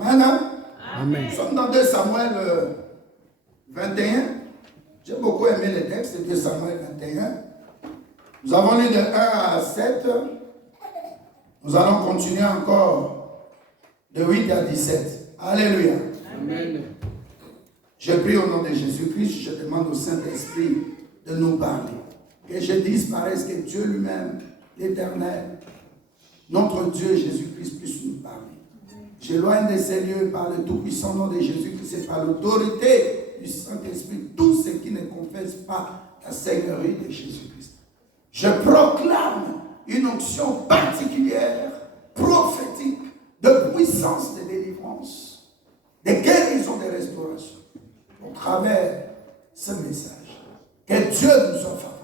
Amen. Amen. Nous sommes dans 2 Samuel 21. J'ai beaucoup aimé le texte de 2 Samuel 21. Nous avons lu de 1 à 7. Nous allons continuer encore de 8 à 17. Alléluia. Amen. Je prie au nom de Jésus-Christ, je demande au Saint-Esprit de nous parler. Que je disparaisse, que Dieu lui-même, l'Éternel, notre Dieu Jésus-Christ puisse nous parler. J'éloigne de ces lieux par le tout-puissant nom de Jésus-Christ et par l'autorité du Saint-Esprit, tous ceux qui ne confessent pas la Seigneurie de Jésus-Christ. Je proclame une onction particulière, prophétique, de puissance de délivrance, de guérison, de restauration, au travers ce message. Que Dieu nous soit favorable.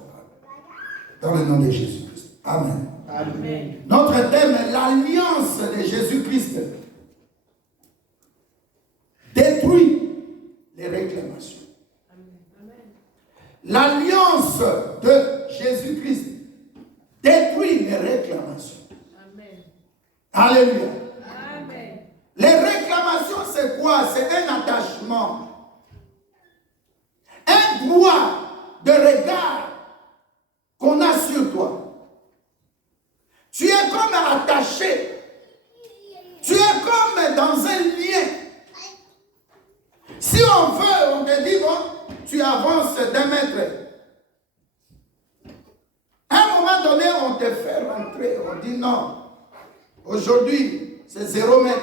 Dans le nom de Jésus-Christ. Amen. Amen. Notre thème est l'alliance de Jésus-Christ. Détruit les réclamations. L'alliance de Jésus-Christ détruit les réclamations. Amen. Alléluia. Amen. Les réclamations, c'est quoi? C'est un attachement. Un droit de regard qu'on a sur toi. Tu es comme attaché. Tu es comme dans un lien. Si on veut, on te dit, bon, tu avances d'1 mètre. À un moment donné, on te fait rentrer. On dit non. Aujourd'hui, c'est 0 mètre.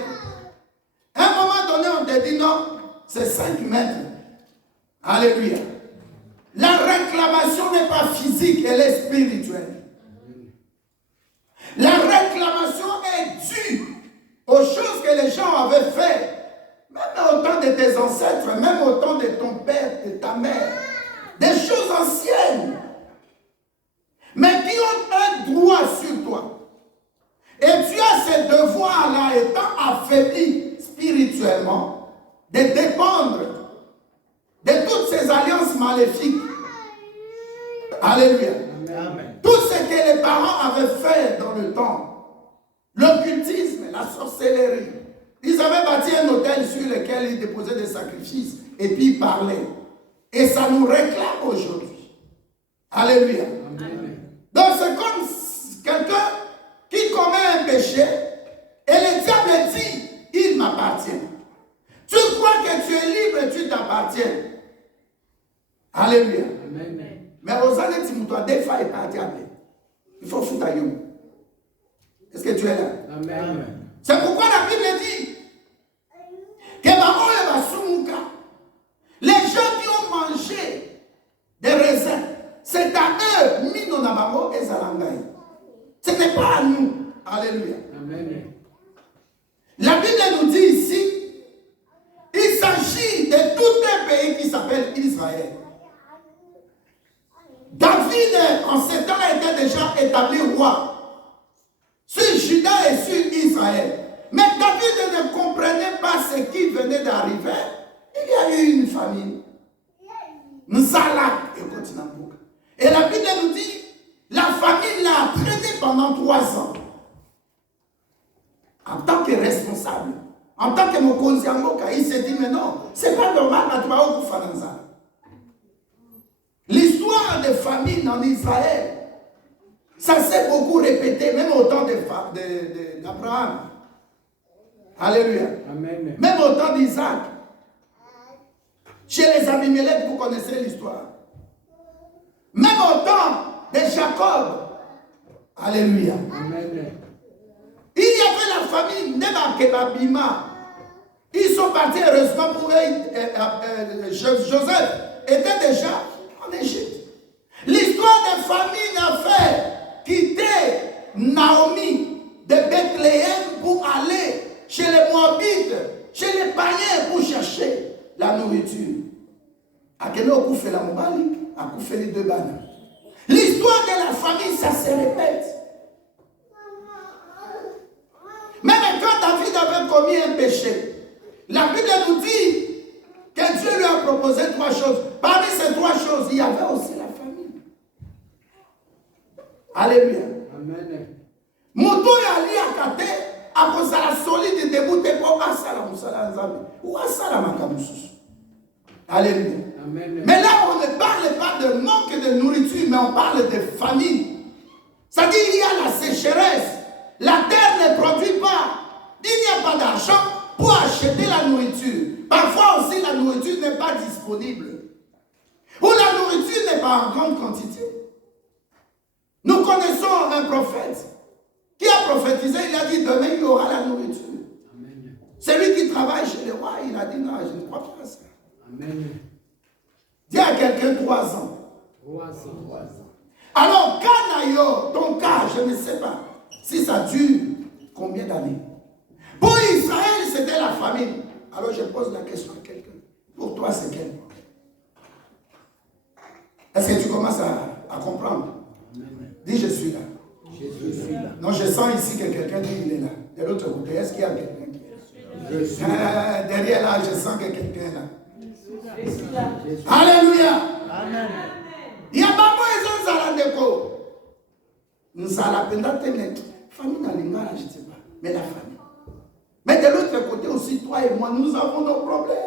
À un moment donné, on te dit non, c'est 5 mètres. Alléluia. La réclamation n'est pas physique, elle est spirituelle. La réclamation est due aux choses que les gens avaient faites. Même au temps de tes ancêtres, même au temps de ton père, de ta mère. Des choses anciennes. Mais qui ont un droit sur toi. Et tu as ce devoir-là, étant affaibli spirituellement, de dépendre de toutes ces alliances maléfiques. Alléluia. Amen. Tout ce que les parents avaient fait dans le temps, l'occultisme, la sorcellerie, ils avaient bâti un hôtel sur lequel ils déposaient des sacrifices et puis ils parlaient. Et ça nous réclame aujourd'hui. Alléluia. Amen. Donc c'est comme quelqu'un qui commet un péché et le diable dit, il m'appartient. Tu crois que tu es libre et tu t'appartiens. Alléluia. Amen. Mais aux années Timothée, des fois il est diable. Il faut foutre à you. Est-ce que tu es là? Amen. C'est pourquoi la Bible dit que les gens qui ont mangé des raisins, c'est à eux, Minonabamo et Zalangaï. Ce n'est pas à nous. Alléluia. Amen. La Bible nous dit ici, il s'agit de tout un pays qui s'appelle Israël. David, en ce temps, était déjà établi roi sur Juda et sur Israël. Mais David ne comprenait pas ce qui venait d'arriver. Il y a eu une famine. Nzalak et Kotinambouk. Et la Bible nous dit, la famine l'a traîné pendant 3 ans. En tant que responsable, en tant que Mokonzi Amboka, il s'est dit, mais non, c'est pas normal, l'histoire de famine en Israël, ça s'est beaucoup répété, même au temps d'Abraham. Alléluia. Amen. Même au temps d'Isaac. Chez les Abimelech, vous connaissez l'histoire. Même au temps de Jacob. Alléluia. Amen. Il y avait la famille Nebakebabima. Ils sont partis heureusement pour eux. Joseph était déjà en Égypte. L'histoire des familles a fait quitter Naomi de Bethléem pour aller chez les Moabites, chez les païens pour chercher la nourriture. Akeno fait la Mobali, a fait les 2 bannes. L'histoire de la famille, ça se répète. Même quand David avait commis un péché, la Bible nous dit que Dieu lui a proposé 3 choses. Parmi ces 3 choses, il y avait aussi la famille. Alléluia. Amen. Moto ya li akate akozala solide deboute pour asala musala. famille. Où est ça la macamousous? Alléluia. Amen. Mais là, on ne parle pas de manque de nourriture, mais on parle de famine. C'est-à-dire qu'il y a la sécheresse. La terre ne produit pas. Il n'y a pas d'argent pour acheter la nourriture. Parfois aussi, la nourriture n'est pas disponible. Ou la nourriture n'est pas en grande quantité. Nous connaissons un prophète qui a prophétisé, il a dit demain il y aura la nourriture. Amen. Celui qui travaille chez le roi, il a dit non, je ne crois pas à ça. Amen. Dis à quelqu'un 3 ans. 3 ans. Alors, Canaïo, ton cas, je ne sais pas si ça dure combien d'années. Pour Israël, c'était la famine. Alors, je pose la question à quelqu'un. Pour toi, c'est quel? Est-ce que tu commences à comprendre? Amen. Dis, je suis là. Je suis là. Non, je sens ici que quelqu'un dit qu'il est là. De l'autre côté, est-ce qu'il y a quelqu'un qui est là? Je suis là. Derrière là, je sens que quelqu'un est là. Je suis là. Alléluia. Amen. Il y a pas besoin de ça déco. Nous allons apprendre mais famille dans l'ingala, je ne sais pas. Mais la famille. Mais de l'autre côté aussi, toi et moi, nous avons nos problèmes.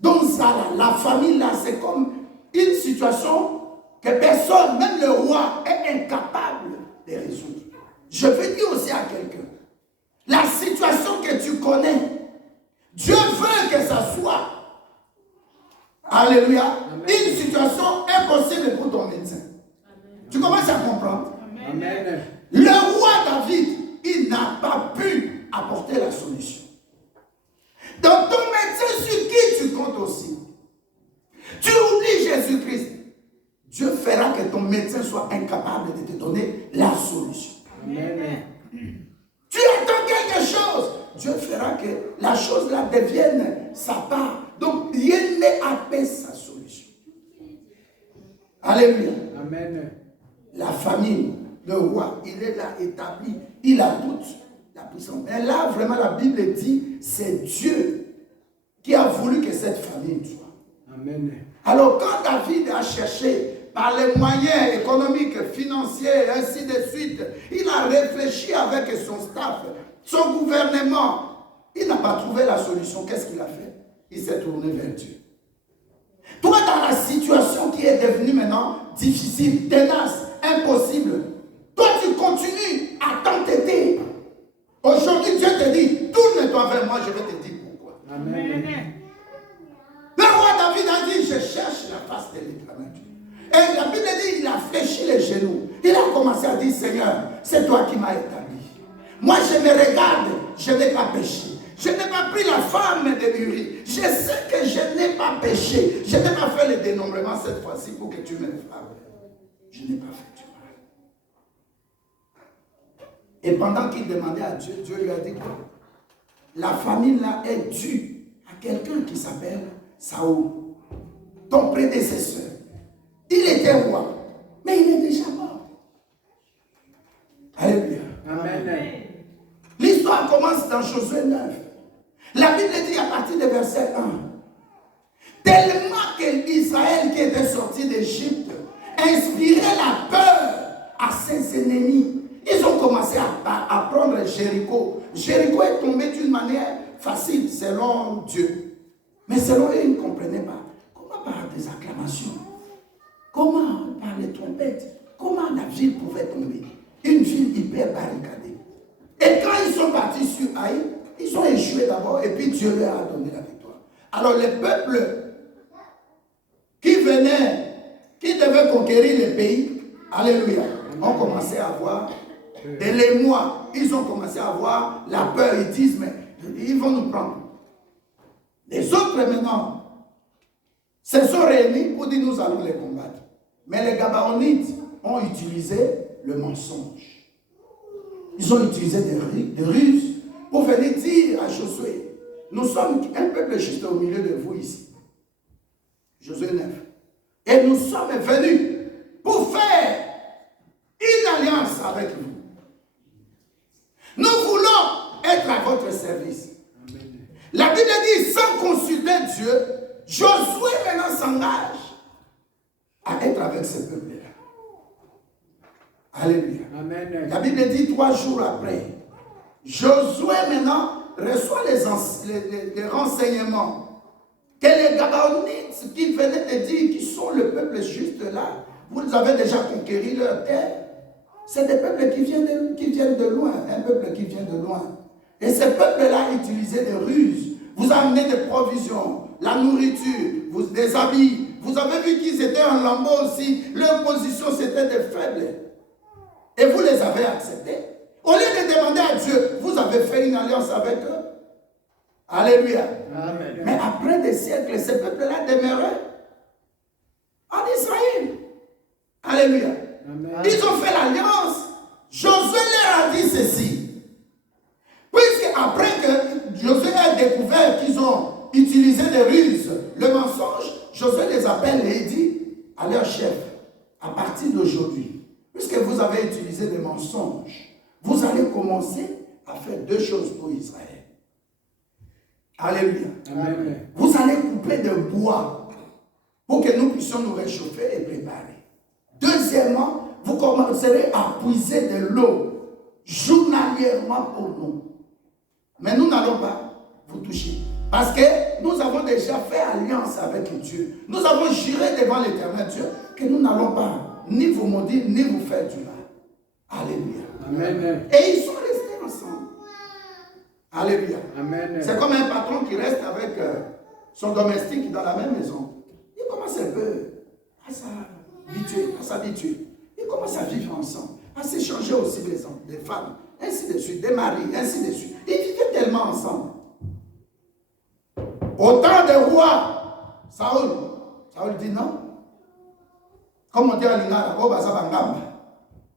Donc ça, la famille là, c'est comme une situation que personne, même le roi, est incapable de résoudre. Je veux dire aussi à quelqu'un, la situation que tu connais, Dieu veut que ça soit, alléluia, une situation impossible pour ton médecin. Amen. Tu commences à comprendre? Amen. Le roi David, il n'a pas pu apporter la solution. Dans ton médecin sur qui tu comptes aussi, tu oublies Jésus-Christ. Dieu fera que ton médecin soit incapable de te donner la solution. Amen. Tu attends quelque chose. Dieu fera que la chose là devienne sa part. Donc, rien n'est appelé sa solution. Alléluia. Amen. La famille, le roi, il est là établi. Il a toute la puissance. Mais là, vraiment, la Bible dit, c'est Dieu qui a voulu que cette famille soit. Amen. Alors, quand David a cherché par les moyens économiques, financiers, ainsi de suite, il a réfléchi avec son staff, son gouvernement. Il n'a pas trouvé la solution. Qu'est-ce qu'il a fait? Il s'est tourné vers Dieu. Toi, dans la situation qui est devenue maintenant difficile, tenace, impossible, toi, tu continues à t'entêter. Aujourd'hui, Dieu te dit, tourne-toi vers moi, je vais te dire pourquoi. Amen. Le roi David a dit, je cherche la face de l'Éternel. Et la Bible dit, il a fléchi les genoux. Il a commencé à dire, Seigneur, c'est toi qui m'as établi. Moi, je me regarde, je n'ai pas péché. Je n'ai pas pris la femme de Uri. Je sais que je n'ai pas péché. Je n'ai pas fait le dénombrement cette fois-ci pour que tu me frappes. Je n'ai pas fait du mal. Et pendant qu'il demandait à Dieu, Dieu lui a dit quoi? La famille là est due à quelqu'un qui s'appelle Saoul, ton prédécesseur. Il était roi, mais il est déjà mort. Alléluia. Amen. L'histoire commence dans Josué 9. La Bible dit à partir du verset 1. Tellement que Israël qui était sorti d'Égypte inspirait la peur à ses ennemis. Ils ont commencé à prendre Jéricho. Jéricho est tombé d'une manière facile selon Dieu. Mais selon eux, ils ne comprenaient pas. Comment par des acclamations? Comment par les trompettes? Comment la ville pouvait tomber? Une ville hyper barricadée. Et quand ils sont partis sur Haï, ils ont échoué d'abord et puis Dieu leur a donné la victoire. Alors les peuples qui venaient, qui devaient conquérir les pays, alléluia, ont commencé à avoir de l'émoi. Ils ont commencé à avoir la peur. Ils disent, mais ils vont nous prendre. Les autres maintenant se sont réunis pour dire nous allons les combattre. Mais les Gabaonites ont utilisé le mensonge. Ils ont utilisé des ruses pour venir dire à Josué, nous sommes un peuple juste au milieu de vous ici. Josué 9. Et nous sommes venus pour faire une alliance avec vous. Nous voulons être à votre service. Amen. La Bible dit, sans consulter Dieu, Josué maintenant s'engage à être avec ce peuple-là. Alléluia. Amen. La Bible dit 3 jours après, Josué maintenant reçoit les renseignements que les Gabaonites qui venaient de dire qu'ils sont le peuple juste là, vous avez déjà conquéri leur terre. C'est des peuples qui viennent de loin, un peuple qui vient de loin. Et ce peuple-là utilisait des ruses, vous amenez des provisions, la nourriture, des habits. Vous avez vu qu'ils étaient en lambeau aussi, leur position c'était des faibles. Et vous les avez acceptés. Au lieu de demander à Dieu, vous avez fait une alliance avec eux. Alléluia. Amen. Mais après des siècles, ce peuple-là demeurait en Israël. Alléluia. Amen. Ils ont fait l'alliance. Josué leur a dit ceci. Puisque après que Josué a découvert qu'ils ont utilisé des ruses, le mensonge, Josué les appelle et dit à leur chef, à partir d'aujourd'hui, puisque vous avez utilisé des mensonges, vous allez commencer à faire deux choses pour Israël. Alléluia. Amen. Vous allez couper de bois pour que nous puissions nous réchauffer et préparer. Deuxièmement, vous commencerez à puiser de l'eau journalièrement pour nous. Mais nous n'allons pas vous toucher. Parce que nous avons déjà fait alliance avec Dieu. Nous avons juré devant l'Éternel Dieu que nous n'allons pas ni vous maudire, ni vous faire du mal. Alléluia. Amen. Et ils sont restés ensemble. Alléluia. Amen. C'est comme un patron qui reste avec son domestique dans la même maison. Il commence un peu à s'habituer. Ils commencent à vivre ensemble, à s'échanger aussi des femmes, ainsi de suite, des maris, ainsi de suite. Ils vivaient tellement ensemble. Au temps des rois, Saoul dit non. Comme on dit à Lingara,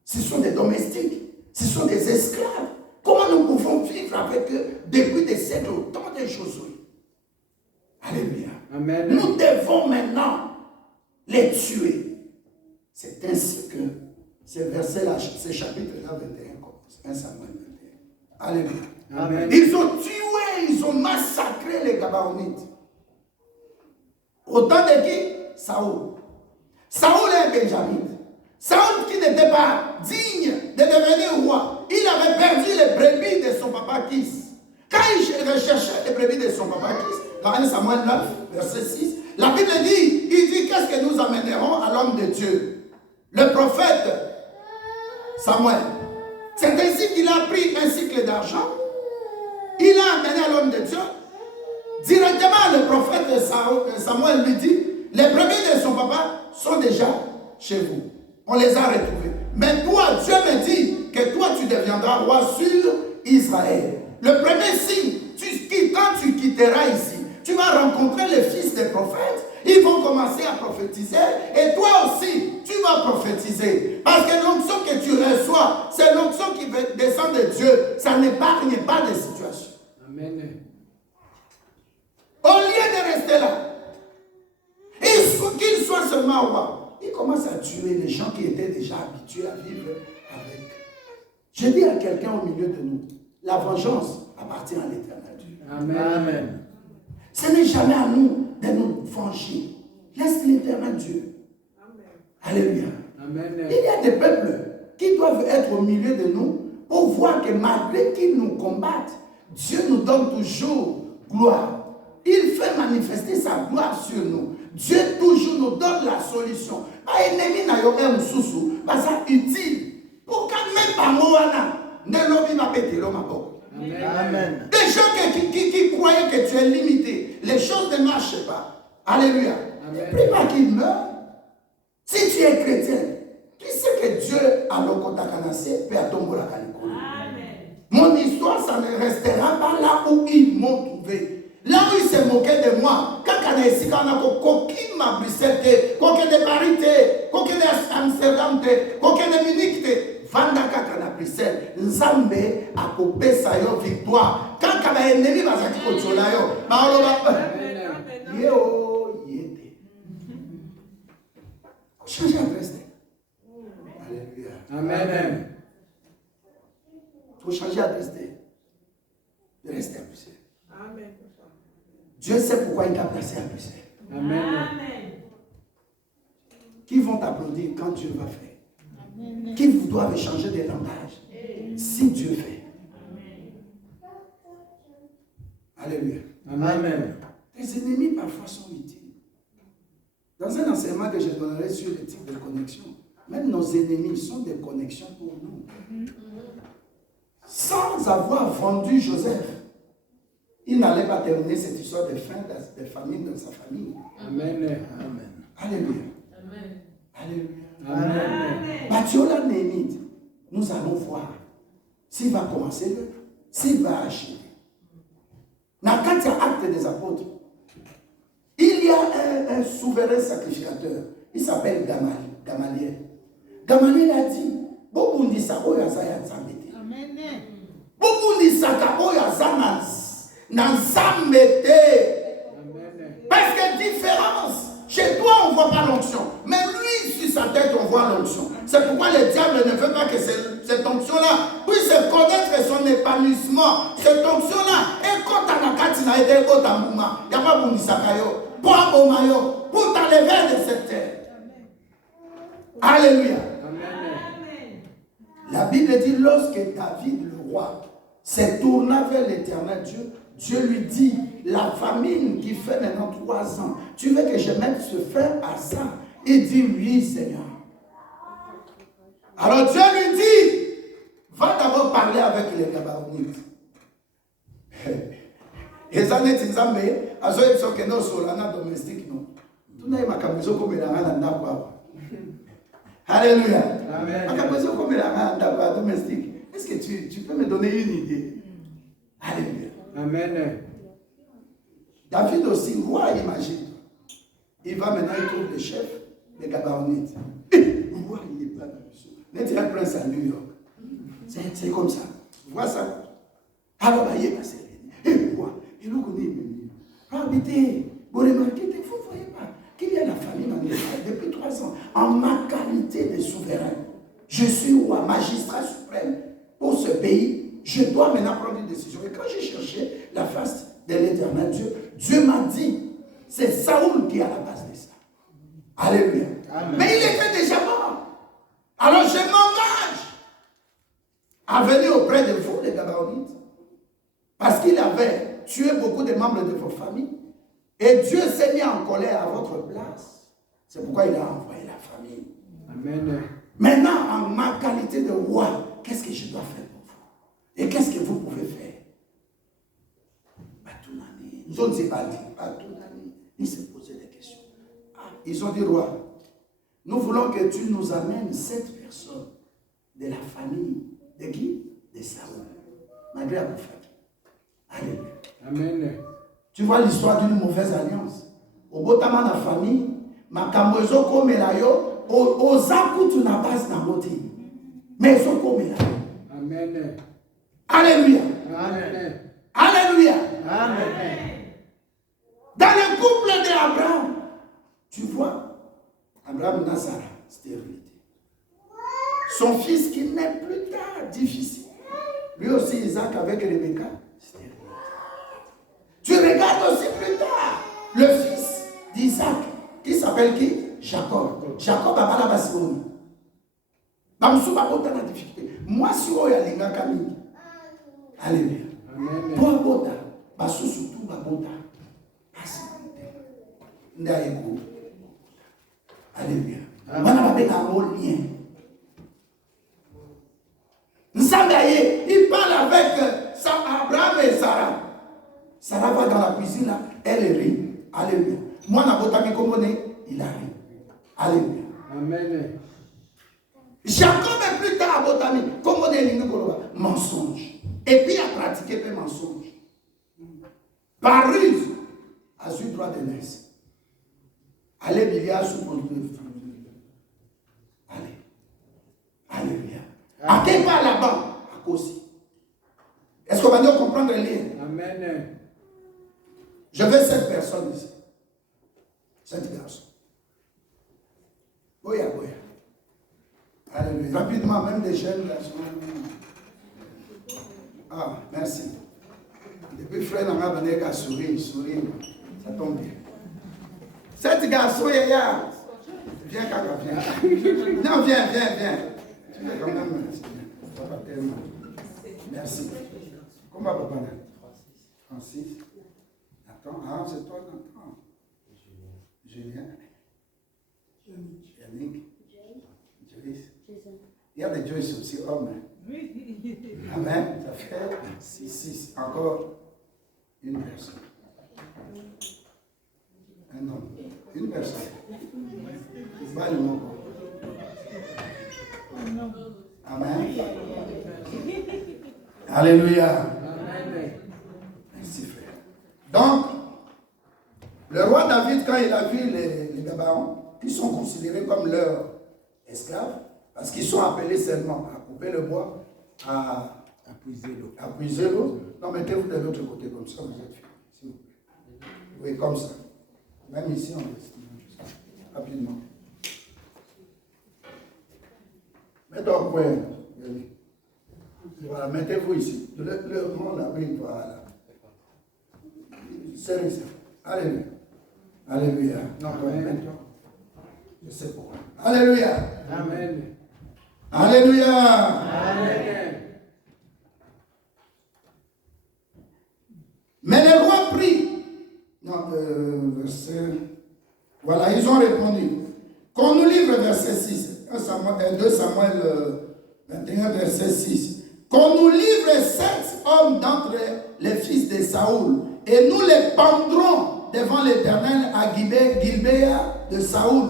ce sont des domestiques, ce sont des esclaves. Comment nous pouvons vivre avec eux depuis des siècles au temps de Josué? Alléluia. Amen. Nous devons maintenant les tuer. C'est ainsi que ce verset-là, ce chapitre-là 21 commence. 1 Samuel 21. Alléluia. Amen. Ils ont tué, ils ont massacré les Gabaonites. Au temps de qui? Saoul. Saoul est un Benjamin. Saoul qui n'était pas digne de devenir roi. Il avait perdu les brebis de son papa Kis. Quand il recherchait les brebis de son papa Kis, dans 1 Samuel 9, verset 6, la Bible dit, il dit, qu'est-ce que nous amènerons à l'homme de Dieu? Le prophète Samuel. C'est ainsi qu'il a pris un cycle d'argent. Il a amené à l'homme de Dieu. Directement, le prophète Samuel lui dit, les brebis de son papa sont déjà chez vous. On les a retrouvés. Mais toi, Dieu me dit que toi, tu deviendras roi sur Israël. Le premier signe, quand tu quitteras ici, tu vas rencontrer les fils des prophètes. Ils vont commencer à prophétiser. Et toi aussi, tu vas prophétiser. Parce que l'onction que tu reçois, c'est l'onction qui descend de Dieu. Ça n'épargne pas des situations. Amen. Au lieu de rester là, qu'il soit seulement roi, il commence à tuer les gens qui étaient déjà habitués à vivre avec. Je dis à quelqu'un au milieu de nous, la vengeance appartient à l'Éternel Dieu. Amen. Amen. Ce n'est jamais à nous de nous venger. Laisse l'Éternel Dieu. Amen. Alléluia. Amen. Il y a des peuples qui doivent être au milieu de nous pour voir que malgré qu'ils nous combattent, Dieu nous donne toujours gloire. Il fait manifester sa gloire sur nous. Dieu toujours nous donne la solution. Ennemi n'a pas souci, c'est utile. Pour quand même pas moana, ne l'obéit pas péter l'homme. Amen. Des gens qui croyaient que tu es limité, les choses ne marchent pas. Alléluia. Ne prie pas qu'il meure. Si tu es chrétien, tu sais que Dieu a le contact peut à tomber la calicule. Mon histoire, ça ne restera pas là où ils m'ont trouvé. Là où ils se moquaient de moi, quand on est ici, quand on a coquille ma Bruxelles, coquille de Paris, coquille de Amsterdam, coquille de Munich, Vanda quand on a Bruxelles, Nzambe a coupé sa victoire. Quand on a un ennemi, va s'acquitter au Tcholayo. Yo, yété. Changez d'adresse. Alléluia. Amen. Il faut changer d'adresse. De rester à Bruxelles. Amen. Dieu sait pourquoi il t'a placé à Bruxelles. Amen. Qui vont t'applaudir quand Dieu va faire? Amen. Qui vous doivent changer de langage? Si Dieu fait. Alléluia. Amen. Les ennemis parfois sont utiles. Dans un enseignement que je donnerai sur les types de connexions, même nos ennemis sont des connexions pour nous. Sans avoir vendu Joseph, il n'allait pas terminer cette histoire de faim, de famine dans sa famille. Amen. Alléluia. Amen. Alléluia. Amen. Batiola Némite, nous allons voir s'il va commencer l'œuvre, s'il va achever. Dans le acte des apôtres, il y a un souverain sacrificateur, il s'appelle Gamaliel. Gamaliel a dit, Bobundi Sakoya Zaya Zambete. Amen. Bobundi Sakaoya Zanas, Nanzambete. Parce que différence, chez toi on ne voit pas l'onction, mais lui sur sa tête on voit l'onction. C'est pourquoi le diable ne veut pas que cette onction-là puisse connaître son épanouissement. Cette onction-là, et quand tu as la carte, il a été au Tambouma, il n'y a pas Bobundi Sakayo. Pour t'enlever de cette terre. Alléluia. Amen. La Bible dit, lorsque David, le roi, s'est tourné vers l'Éternel Dieu, Dieu lui dit, la famine qui fait maintenant 3 ans, tu veux que je mette ce fer à ça? Il dit, oui Seigneur. Alors Dieu lui dit, va d'abord parler avec les Gabaonites. Et ça n'est pas ça, mais à ce moment que nous sommes là domestique, non. Tout n'est pas comme ça comme il a un Alléluia. Amen. Domestique. Est-ce que tu peux me donner une idée? Alléluia. Amen. David aussi, roi, imagine. Il va maintenant, il trouve le chef des Gabaonites. Le roi, il est pas dans le sou. N'est-il pas prince à New York? C'est comme ça. Tu vois ça? Alors, il est passé. Et roi, il nous connaît même. Habitez, vous remarquez, vous ne voyez pas qu'il y a la famille en Israël depuis 3 ans. En ma qualité de souverain, je suis roi, magistrat suprême pour ce pays. Je dois maintenant prendre une décision. Et quand j'ai cherché la face de l'Éternel Dieu, Dieu m'a dit, c'est Saoul qui est à la base de ça. Alléluia. Amen. Mais il était déjà mort. Alors je m'engage à venir auprès de vous, les Gabaonites, parce qu'il avait tué beaucoup de membres de vos familles. Et Dieu s'est mis en colère à votre place. C'est pourquoi il a envoyé la famille. Amen. Maintenant, en ma qualité de roi, qu'est-ce que je dois faire pour vous? Et qu'est-ce que vous pouvez faire? Ils ont dit, ils se posaient des questions. Ils ont dit, roi, nous voulons que tu nous amènes 7 personnes de la famille. De qui? De Saoul. Malgré la prophète. Alléluia. Amen. Tu vois l'histoire d'une mauvaise alliance. Au botama de la famille, ma kambozo comme la yo, aux zaku tu n'as pas na beauté. Mais ils comme la yo. Amen. Alléluia. Amen. Alléluia. Amen. Dans le couple d'Abraham, tu vois, Abraham n'a Sarah, stérilité. Son fils qui naît plus tard, difficile. Lui aussi, Isaac avec Rebecca, stérilité. Tu regardes aussi plus tard le fils d'Isaac, qui s'appelle qui? Jacob. Jacob a pas la basiboni. Bamsou ba bota na difficulté. Moi si o ya linga kami. Alléluia. Amen. Pour bota, basu surtout ba bota. Ndaïko. Alléluia. Wana ba beka mo lien. Nsambaye, il parle avec Abraham et Sarah. Sarah va dans la cuisine là, elle rit. Alléluia. Moi, na botami komone, il a ri. Alléluia. Amen. Jacob est plus tard à botami, komone mensonge. Et puis a pratiqué le mensonge. Par ruse, a eu droit de naissance. Allez, milliards sous contrôle. Allez. Alléluia. À quel part là-bas? À cause. Est-ce qu'on va nous comprendre le lien? Amen. Je veux 7 personnes ici. 7 garçons. Boya. Alléluia. Rapidement, même des jeunes garçons. Ah, merci. Depuis frère n'a pas venu à sourire. Ça tombe bien. 7 garçons, yaya. Viens, Kaka, viens. Non, viens. Tu veux quand même. Ça va tellement. Merci. Comment papa? Francis. Attends, ah, c'est toi, Nathan. Julien. Yannick. Joyce. Il y a des Joyce aussi, hommes. Amen. Ça fait 6. Encore une personne. Un homme. Une personne. Pas le mot. Amen. Alléluia. Merci frère. Donc, le roi David, quand il a vu les Gabaons, qui sont considérés comme leurs esclaves, parce qu'ils sont appelés seulement à couper le bois, à puiser l'eau. Non, mettez-vous de l'autre côté, comme ça, vous êtes fiers, s'il vous plaît. Oui, comme ça. Même ici, on reste. Rapidement. Mettez au point. Voilà, mettez-vous ici. Le monde, là, oui, voilà. C'est ça. Alléluia. Alléluia. Non, maintenant. Je sais pourquoi. Alléluia. Amen. Alléluia. Amen. Mais les rois prient. Non, verset. Voilà, ils ont répondu. Qu'on nous livre, verset 6. 2 Samuel 21, verset 6. Qu'on nous livre 7 hommes d'entre les fils de Saoul, et nous les pendrons devant l'Éternel à Gilbéa de Saoul,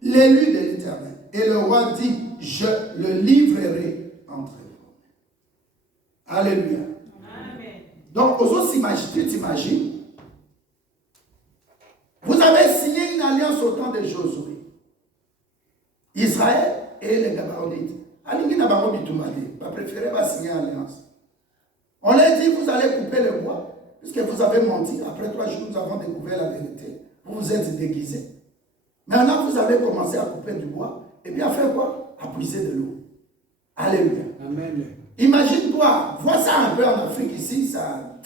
l'élu de l'Éternel. Et le roi dit, je le livrerai entre vous. Alléluia. Amen. Donc, tu t'imagines, vous avez signé une alliance au temps de Josué. Israël et les Gabaonites. Alingi n'a pas préféré signer une alliance. On leur dit, vous allez couper le bois, puisque vous avez menti. Après 3 jours, nous avons découvert la vérité. Vous vous êtes déguisés. Maintenant, vous avez commencé à couper du bois, et puis à faire quoi? À puiser de l'eau. Alléluia. Amen. Imagine-toi, vois ça un peu en Afrique ici, ça,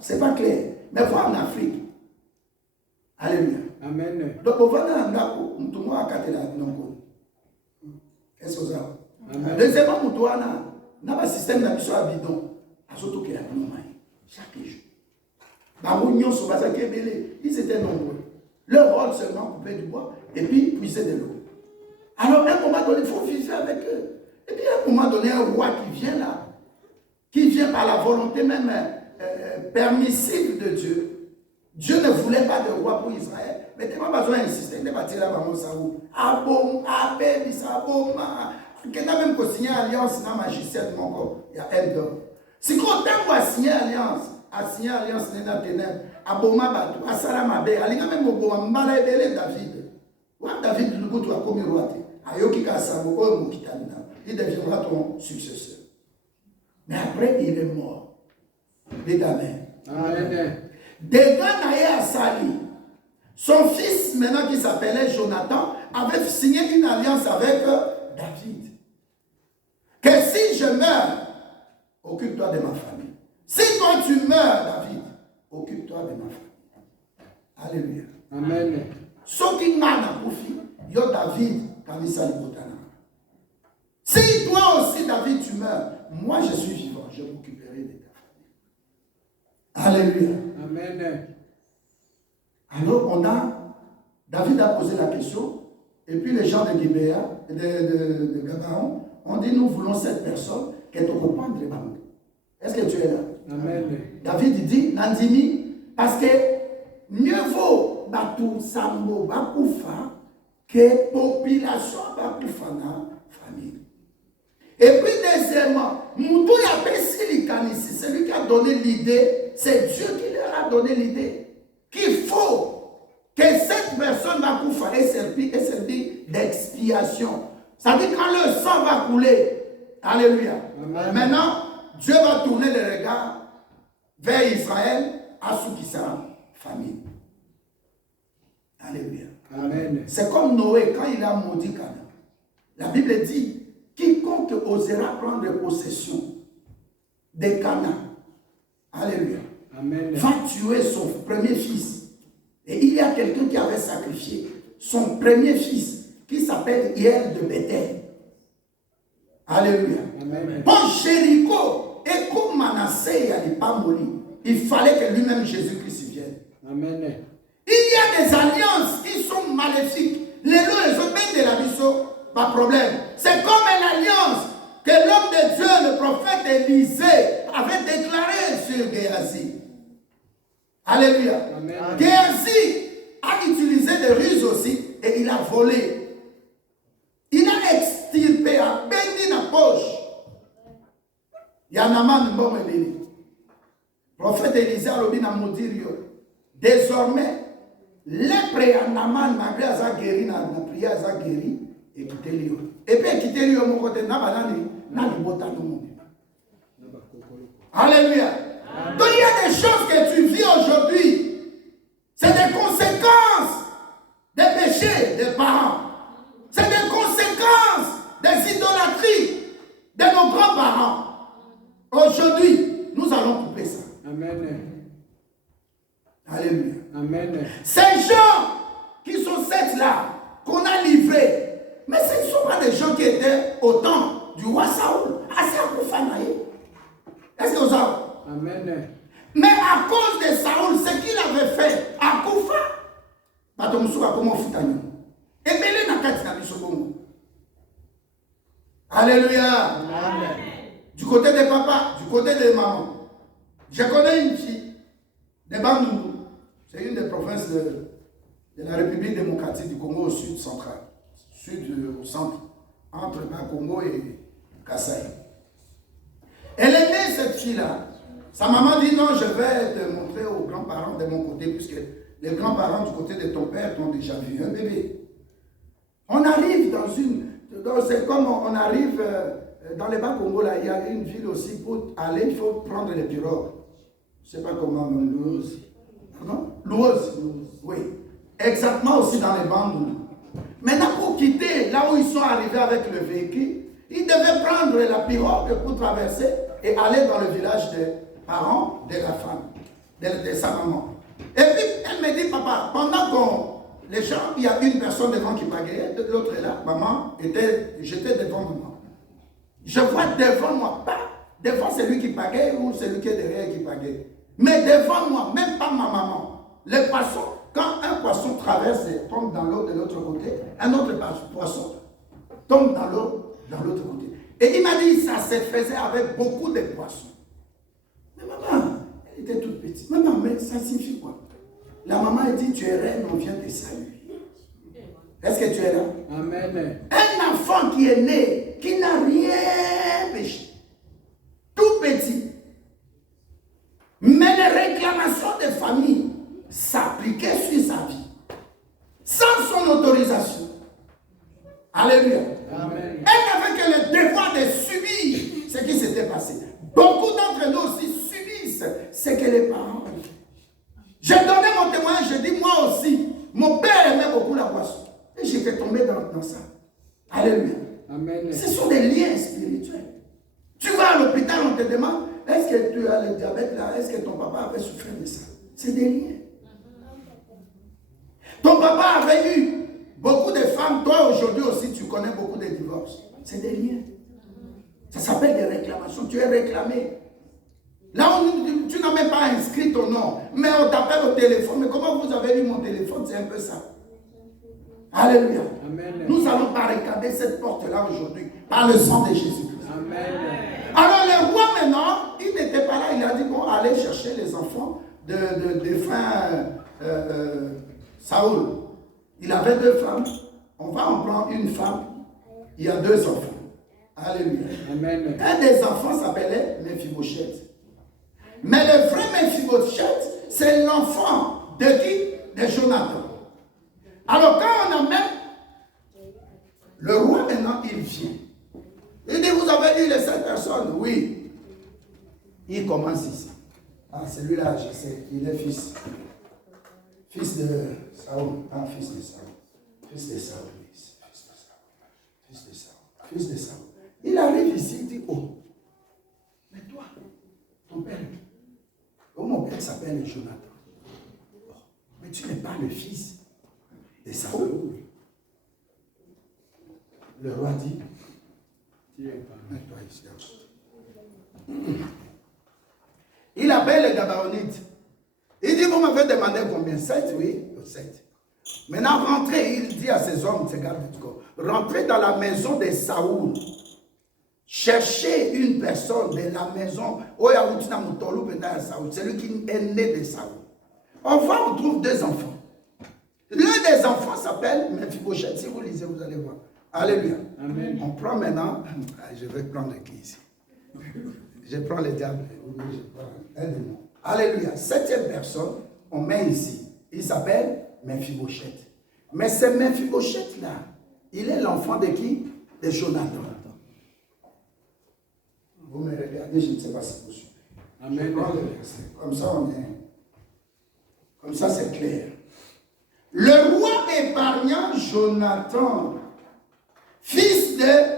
c'est pas clair. Mais vois en Afrique. Alléluia. Amen. Donc, on va dans un endroit où tout le monde a quatre là. Qu'est-ce que ça? Deuxièmement, on a un système d'habitude à bidon. Surtout qu'il y a un moment. Chaque jour. Ils étaient nombreux. Leur rôle seulement couper du bois et puis puiser de l'eau. Alors, à un moment donné, il faut vivre avec eux. Et puis, à un moment donné, un roi qui vient là, qui vient par la volonté même permissive de Dieu. Dieu ne voulait pas de roi pour Israël. Mais tu n'as pas besoin d'insister. Il n'est pas tiré à Bamon Saoul. Abom, Abé, Bisabom. Qui n'a même pas signé alliance dans ma magicien de mon corps. Il y a un d'or. Si quand on a signé alliance, dans la ténèbres, Aboma Batou, à Salamabé, il y a même au Mbala et David. David, du coup, tu as commis roi. Ayoki Kasabo, il deviendra ton successeur. Mais après, il est mort. Les Amen. Amen. Des gars naïe à Sali. Son fils, maintenant qui s'appelait Jonathan, avait signé une alliance avec David. Que si je meurs, occupe-toi de ma famille. Si toi tu meurs, David, occupe-toi de ma famille. Alléluia. Amen. Ce qui m'a approuvé, yo David, Kamisa Libotana. Si toi aussi, David, tu meurs, moi je suis vivant, je m'occuperai de ta famille. Alléluia. Amen. Alors David a posé la question, et puis les gens de Gibéa, de Gabaon, ont dit, nous voulons cette personne qui est au reprendre les banques. Est-ce que tu es là? Amen. David dit, Nandimi, parce que mieux vaut Batou Sambo Bakoufa que population Bakoufa na famille. Et puis deuxièmement, Moutou Yapesili Kanisi, celui qui a donné l'idée, c'est Dieu qui leur a donné l'idée qu'il faut que cette personne Bakoufa ait servi d'expiation. C'est-à-dire quand le sang va couler, alléluia. Amen. Maintenant, Dieu va tourner le regard vers Israël à ceux qui sont famille. Alléluia. Amen. C'est comme Noé quand il a maudit Canaan. La Bible dit, quiconque osera prendre possession de Canaan, alléluia, Amen. va tuer son premier fils. Et il y a quelqu'un qui avait sacrifié son premier fils, qui s'appelle Hiel de Bethel. Alléluia. Amen. Bon, Jéricho, et comme Manassé, il n'y a pas moli. il fallait que lui-même Jésus-Christ vienne. Amen. Il y a des alliances qui sont maléfiques. Les lois, les autres, même de la mission, pas de problème. C'est comme une alliance que l'homme de Dieu, le prophète Élisée, avait déclaré sur Géasi. Alléluia. Géasi a utilisé des ruses aussi et il a volé. Il a extirpé, a béni la poche. Yanaman bon béni. Prophète Élisée a dit maudit. Désormais, les préanaman malgré sa guéri, na prière sa guéri et quitter lui. Et puis quitter lui mon côté na banani na libota no monde. Alléluia. Donc il y a des choses que tu vis aujourd'hui. C'est des conséquences des péchés des parents. C'est des conséquences des idolâtries de nos grands-parents. Aujourd'hui, nous allons couper ça. Amen. Alléluia. Amen. Ces gens qui sont sept là, qu'on a livrés, mais ce ne sont pas des gens qui étaient au temps du roi Saoul. Est-ce que vous savez? Amen. Mais à cause de Saoul, ce qu'il avait fait à Koufa, alléluia. Amen. Du côté des papas, du côté des mamans. Je connais une fille de Bandundu. C'est une des provinces de la République démocratique du Congo au sud central. Sud au centre. Entre le Congo et Kassai. Elle est née, cette fille-là. Sa maman dit non, je vais te montrer aux grands-parents de mon côté, puisque les grands-parents du côté de ton père t'ont déjà vu un bébé. On arrive dans une... C'est comme on arrive dans les Bas-Congo, là, il y a une ville aussi, pour aller, il faut prendre les pirogues. Je ne sais pas comment, Louose. Pardon? Louose. Oui. Exactement aussi dans les bandes. Maintenant, pour quitter là où ils sont arrivés avec le véhicule, ils devaient prendre la pirogue pour traverser et aller dans le village des parents de la femme, de sa maman. Et puis, elle me dit, papa, pendant les gens, il y a une personne devant qui pagayait, l'autre est là, maman, j'étais devant maman. Je vois devant moi, pas devant celui qui pagaye ou celui qui est derrière qui pagaye. Mais devant moi, même pas ma maman. Les poissons, quand un poisson traverse et tombe dans l'eau de l'autre côté, un autre poisson tombe dans l'eau de l'autre côté. Et il m'a dit, ça se faisait avec beaucoup de poissons. Mais maman, elle était toute petite. Maman, mais ça signifie quoi? La maman a dit, tu es reine, on vient te saluer. Est-ce que tu es là? Amen. Un enfant qui est né, qui n'a rien péché, tout petit. Mais les réclamations des familles s'appliquaient sur sa vie, sans son autorisation. Alléluia. Amen. Elle n'avait que le devoir de subir ce qui s'était passé. Beaucoup d'entre nous aussi subissent ce que les parents ont fait. J'ai donné mon témoignage, je dis moi aussi, mon père aimait beaucoup la boisson. Et j'étais tombé dans ça. Alléluia. Amen. Ce sont des liens spirituels. Tu vas à l'hôpital, on te demande, est-ce que tu as le diabète là? Est-ce que ton papa avait souffert de ça? C'est des liens. Ton papa avait eu beaucoup de femmes. Toi aujourd'hui aussi, tu connais beaucoup de divorces. C'est des liens. Ça s'appelle des réclamations. Tu es réclamé. Là où tu n'as même pas inscrit ton nom, mais on t'appelle au téléphone. Mais comment vous avez eu mon téléphone? C'est un peu ça. Alléluia. Amen. Nous allons barricader cette porte-là aujourd'hui par le sang de Jésus-Christ. Amen. Alors le roi maintenant, il n'était pas là. Il a dit, bon, allez chercher les enfants de frère Saoul. Il avait 2 femmes. On va en prendre une femme. Il y a 2 enfants. Alléluia. Amen. Un des enfants s'appelait Mephibosheth. Mais le vrai Mephibosheth, c'est l'enfant de qui? De Jonathan. Alors quand on amène le roi maintenant, il vient. Il dit, vous avez eu les 7 personnes? Oui. Il commence ici. Ah, celui-là, je sais, il est fils. Fils de Saoul. Ah, fils de Saoul. Fils de Saoul. Fils de Saoul. Fils de Saoul. Fils de Saoul. Il arrive ici, il dit, oh, mais toi, ton père, oh, mon père s'appelle Jonathan. Oh, mais tu n'es pas le fils de Saoul. Le roi dit, mets-toi ici. Il appelle les Gabaonites. Il dit, vous m'avez demandé combien? 7, oui, 7. Maintenant, rentrez, il dit à ses hommes, rentrez dans la maison de Saoul. Cherchez une personne de la maison. Celui qui est né de Saoul. On va, on trouve 2 enfants. L'un des enfants s'appelle Mephibosheth. Si vous lisez, vous allez voir. Alléluia. Amen. On prend maintenant. Je vais prendre qui ici? Je prends le diable. Aidez-moi. Alléluia. 7e personne, on met ici. Il s'appelle Mephibosheth. Mais ce Mephibosheth-là, il est l'enfant de qui? De Jonathan. Vous me regardez, je ne sais pas si vous suivez. Amen. Je prends le verset. Comme ça, on est. Comme ça, c'est clair. Le roi épargna Jonathan, fils de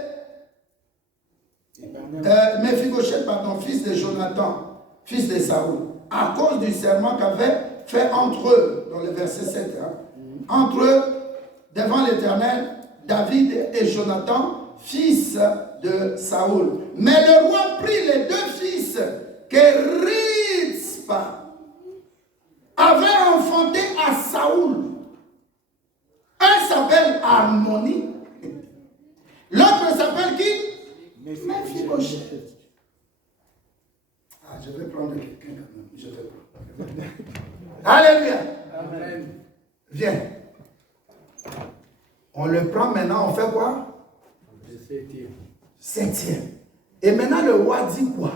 Mephibosheth, pardon, fils de Jonathan, fils de Saoul, à cause du serment qu'avait fait entre eux, dans le verset 7, entre eux, devant l'Éternel, David et Jonathan, fils de Saoul. Mais le roi prit les 2 fils que Rizpa avait enfantés à Saoul. Un s'appelle Harmonie, l'autre s'appelle qui? Mephibosheth. Ah, je vais prendre quelqu'un quand même. Je vais prendre. Alléluia. Amen. Viens. On le prend maintenant, on fait quoi? Le 7e. Et maintenant le roi dit quoi?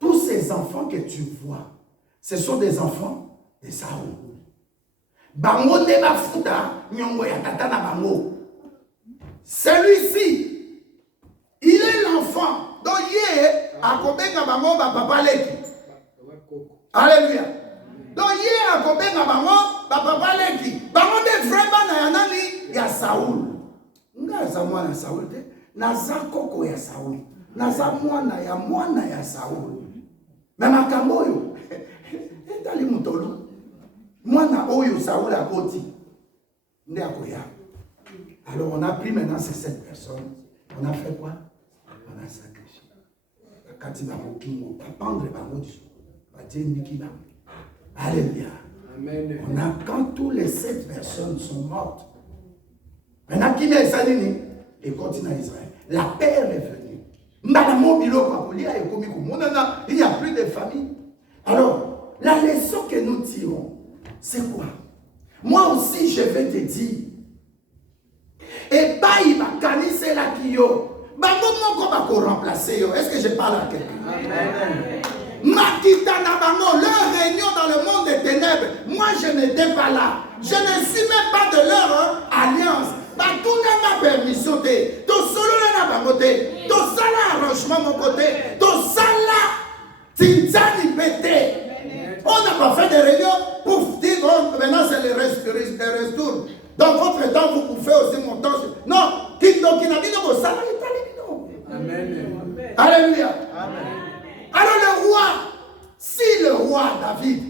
Tous ces enfants que tu vois, ce sont des enfants de Saoul. Bango ne bafuta nyongo ya tata na bango. Celui-ci, il est l'enfant. Donc hier, à Kobenga bango ba papa leki. Alléluia. Donc hier, à Kobenga bango ba papa leki. Bango de vraiment na yanani ya Saoul. Nga za mwana Saoul te. Naza koko ya Saoul. Naza mwana ya Saoul. Mais makambo oyo etali mutolo. Mwana oyo Saoul a koti. Nde akoya. Alors on a pris maintenant ces 7 personnes. On a fait quoi? On a sacrifié. Katina mokingo, pendre bango du. Alléluia. Amen. On a, quand tous les 7 personnes sont mortes. Maintenant, qui est Sanini? Et continue à Israël. La paix est venue. Il n'y a plus de famille. Alors, la leçon que nous tirons, c'est quoi? Moi aussi, je vais te dire. Et pas il va canaliser la kio. Est-ce que je parle à quelqu'un? Amen. Makitana bango, leur réunion dans le monde des ténèbres. Moi, je n'étais pas là. Je ne suis même pas de leur alliance. Tout n'a pas permission. Tout solo n'a pas côté. Tout ça là, arrangement mon côté. Tout ça là, tinzani pété. On n'a pas fait de réunion pour dire bon, maintenant c'est le retour. Dans votre temps, vous pouvez aussi mon temps. Non, qui n'a dit non, ça là, il est non. Amen. Alléluia. Amen. Alors le roi, si le roi David